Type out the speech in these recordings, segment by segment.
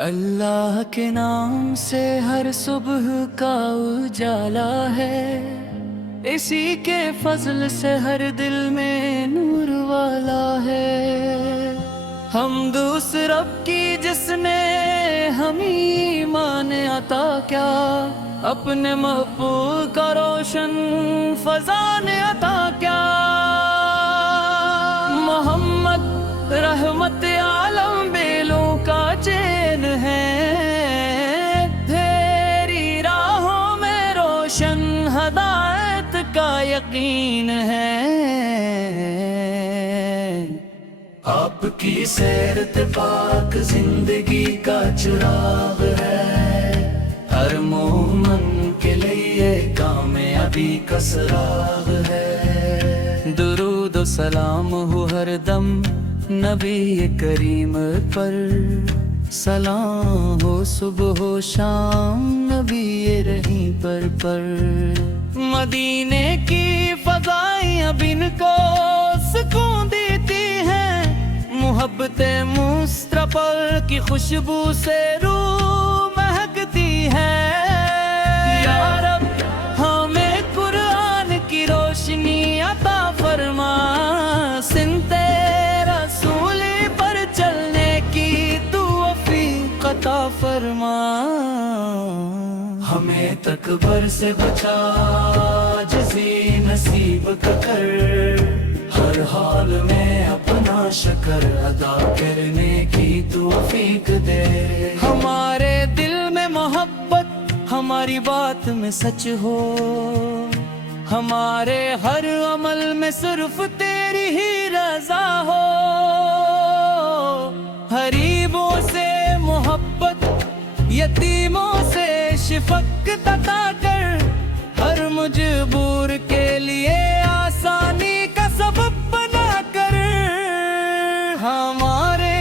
اللہ کے نام سے ہر صبح کا اجالا ہے، اسی کے فضل سے ہر دل میں نور والا ہے۔ حمد اس رب کی جس نے ہمیں ایمان عطا کیا، اپنے محبوب کا روشن فضان عطا کیا۔ محمد رحمت عالم بیلوں کا چین ہے، تیری راہوں میں روشن ہدایت کا یقین ہے۔ آپ کی سیرت پاک زندگی کا چراغ ہے، ہر مومن کے لیے کامیابی کا سراغ ہے۔ درود و سلام ہو ہر دم نبی کریم پر، سلام ہو صبح و شام نبی رحیم پر۔ مدینے کی فضائیں اب ان کو سکون دیتی ہیں، محبت مصطفی کی خوشبو سے روح مہکتی ہے۔ یا رب ہمیں قرآن کی روشنی عطا فرما، سنتے رسولی پر چلنے کی توفیق عطا فرما۔ ہمیں تکبر سے بچا جزی نصیب کا کر، ہر حال میں اپنا شکر ادا کرنے کی توفیق دے۔ ہمارے دل میں محبت ہماری بات میں سچ ہو، ہمارے ہر عمل میں صرف تیری ہی رضا ہو۔ غریبوں سے محبت، یتیموں سے شفقت عطا کر، ہر مجبور کے لیے آسانی کا سبب بنا کر۔ ہمارے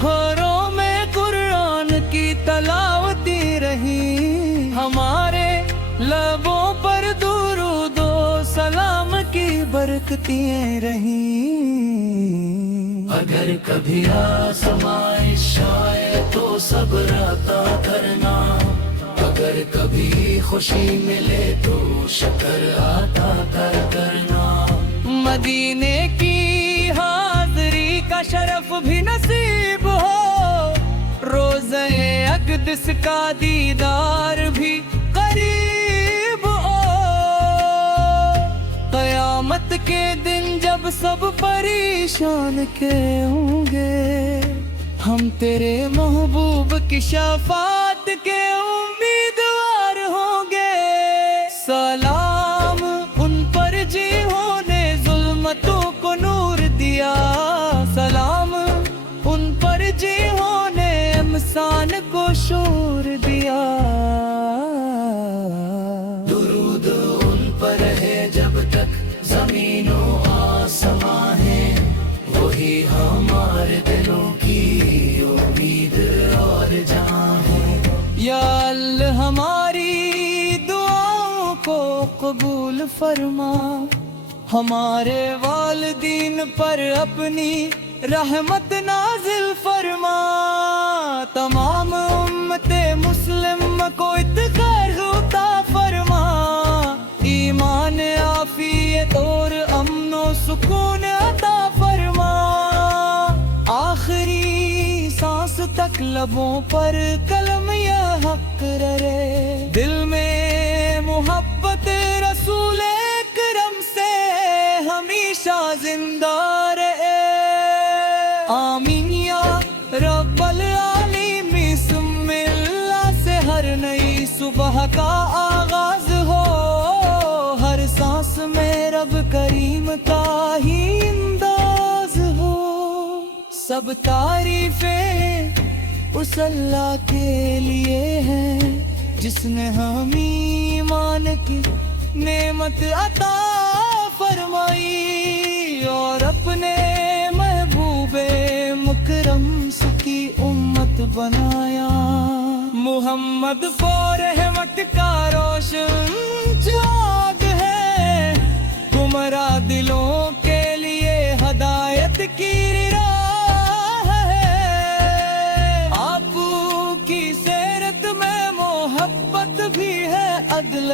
گھروں میں قرآن کی تلاوتی رہی، ہمارے لبوں پر درود و سلام کی برکتیں رہیں۔ اگر کبھی آزمائش آئے تو صبر عطا کرنا، اگر کبھی خوشی ملے تو شکر عطا کرنا۔ مدینے کی حاضری کا شرف بھی نصیب ہو، روزہ اقدس کا دیدار بھی قریب ہو۔ قیامت کے دن جب سب پریشان کے ہوں گے، ہم تیرے محبوب کی شفاعت کے امیدوار ہوں گے۔ سلام ان پر جنہوں نے ظلمتوں کو نور دیا، سلام ان پر جنہوں نے انسان کو شور دیا۔ درود ان پر ہے جب تک زمین و آسمان ہے، وہی ہمارے دلوں کی امید اور جان ہے۔ یا اللہ ہماری دعاؤں کو قبول فرما، ہمارے والدین پر اپنی رحمت نازل فرما، تمام امت مسلم کو اتقار عطا فرما، ایمان عافیت اور امن و سکون عطا فرما۔ آخری سانس تک لبوں پر کلم یا حق رہے، دل میں محبت رسول اکرم سے ہمیشہ زندہ رہے۔ آمین یا رب العالمین، بسم اللہ سے ہر نئی صبح کا آغاز ہو، ہر سانس میں رب کریم کا ہی انداز ہو۔ سب تعریفیں اس اللہ کے لیے ہیں جس نے ہمیں ایمان کی نعمت عطا فرمائی، اور اپنے محبوب مکرم کی امت بنایا۔ محمد فور رحمت کا روشن جاگ ہے، گمراہ دلوں کے لیے ہدایت کی راہ ہے۔ آپ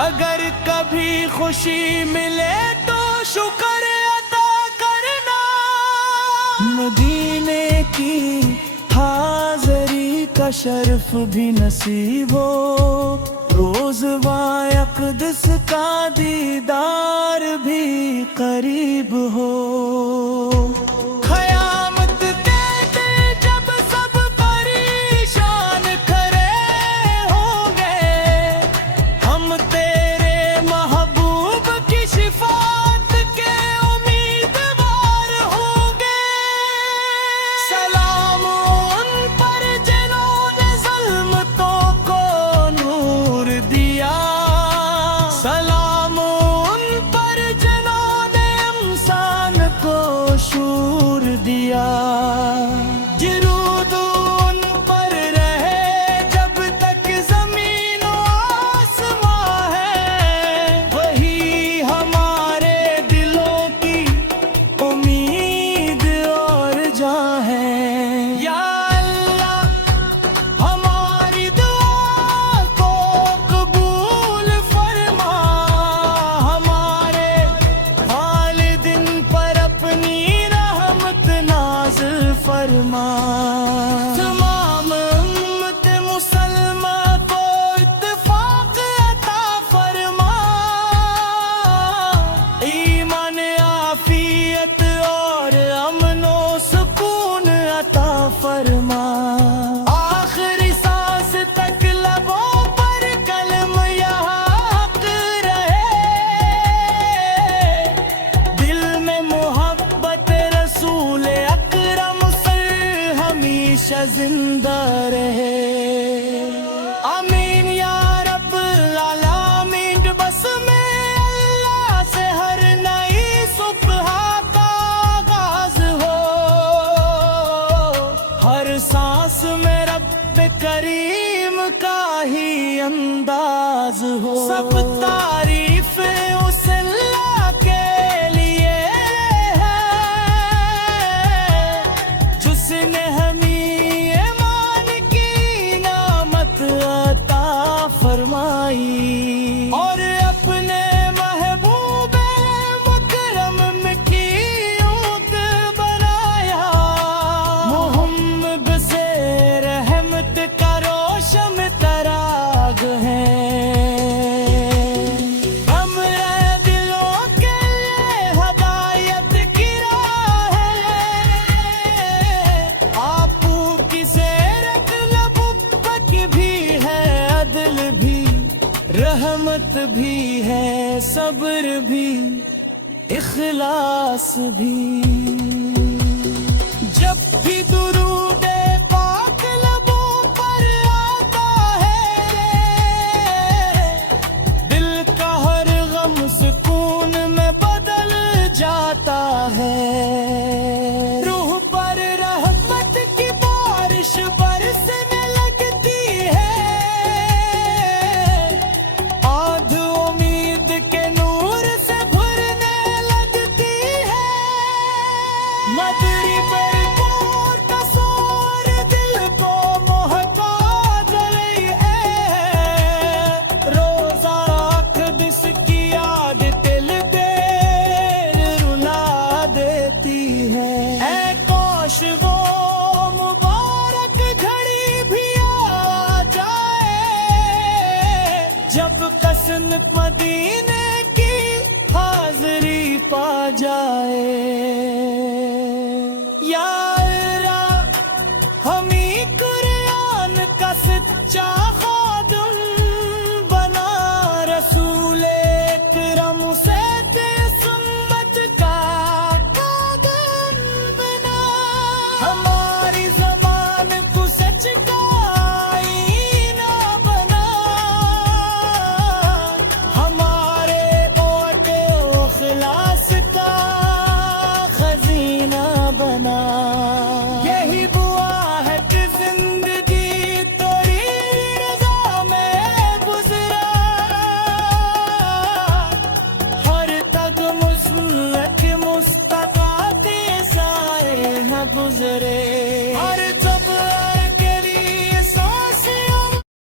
اگر کبھی خوشی ملے تو شکر ادا کرنا، مدینے کی حاضری کا شرف بھی نصیب ہو، روز اقدس کا دیدار بھی قریب ہو۔ قیامت کے دن جب سب پریشان کھڑے ہوں گے، ہم تیرے محبوب کی شفاعت کے امیدوار ہوں گے۔ سلام ان پر جنہوں نے ظلمتوں کو نور دیا، سلام ان پر جنہوں نے انسان کو شعور دیا۔ درود ان پر رہے جب تک زمین و آسمان ہے، وہی ہمارے دلوں کی امید اور جاں ہے۔ یا اللہ ہماری دعا کو قبول فرما، ہمارے والدین پر اپنی رحمت نازل فرما، تمام امت مسلمہ کو اتفاق عطا فرما، ایمان عافیت اور امن و سکون عطا فرما۔ آخری سانس تک لبوں پر کلمہ حق رہے، دل میں محبت رسول اکرم سے ہمیشہ زندہ رہے۔ آمین یا رب العالمین۔ بس میں اللہ سے ہر نئی صبح کا آغاز ہو، ہر سانس میں رب کریم کا ہی انداز ہو۔ سب تعریف اس اللہ کے لیے ہے جس نے ہمیں ایمان کی نعمت عطا فرمائی، اور اپنے محبوب مکرم کی اونٹ بنایا۔ محمد سے رحمت کا روشن تراغ ہے، ہمارے دلوں کے لیے ہدایت کی راہ ہے۔ آپ کی سیرت نبوت بھی ہے، عدل بھی، رحمت بھی ہے، صبر بھی، اخلاص بھی۔ جب بھی درود پاک لبوں پر آتا ہے، دل کا ہر غم سکون میں بدل جاتا ہے۔ روح پر رحمت کی بارش برسنے لگتی ہے، آدھ امید کے نور سے بھرنے لگتی ہے۔ مدری پر پور کا سور دل کو محتاج رہی ہے، روزہ اقدس کی یاد دل دیر رلا دیتی ہے۔ اے کاش وہ مبارک گھڑی بھی آ جائے جب قسمت مدینے کی حاضری پا جائے۔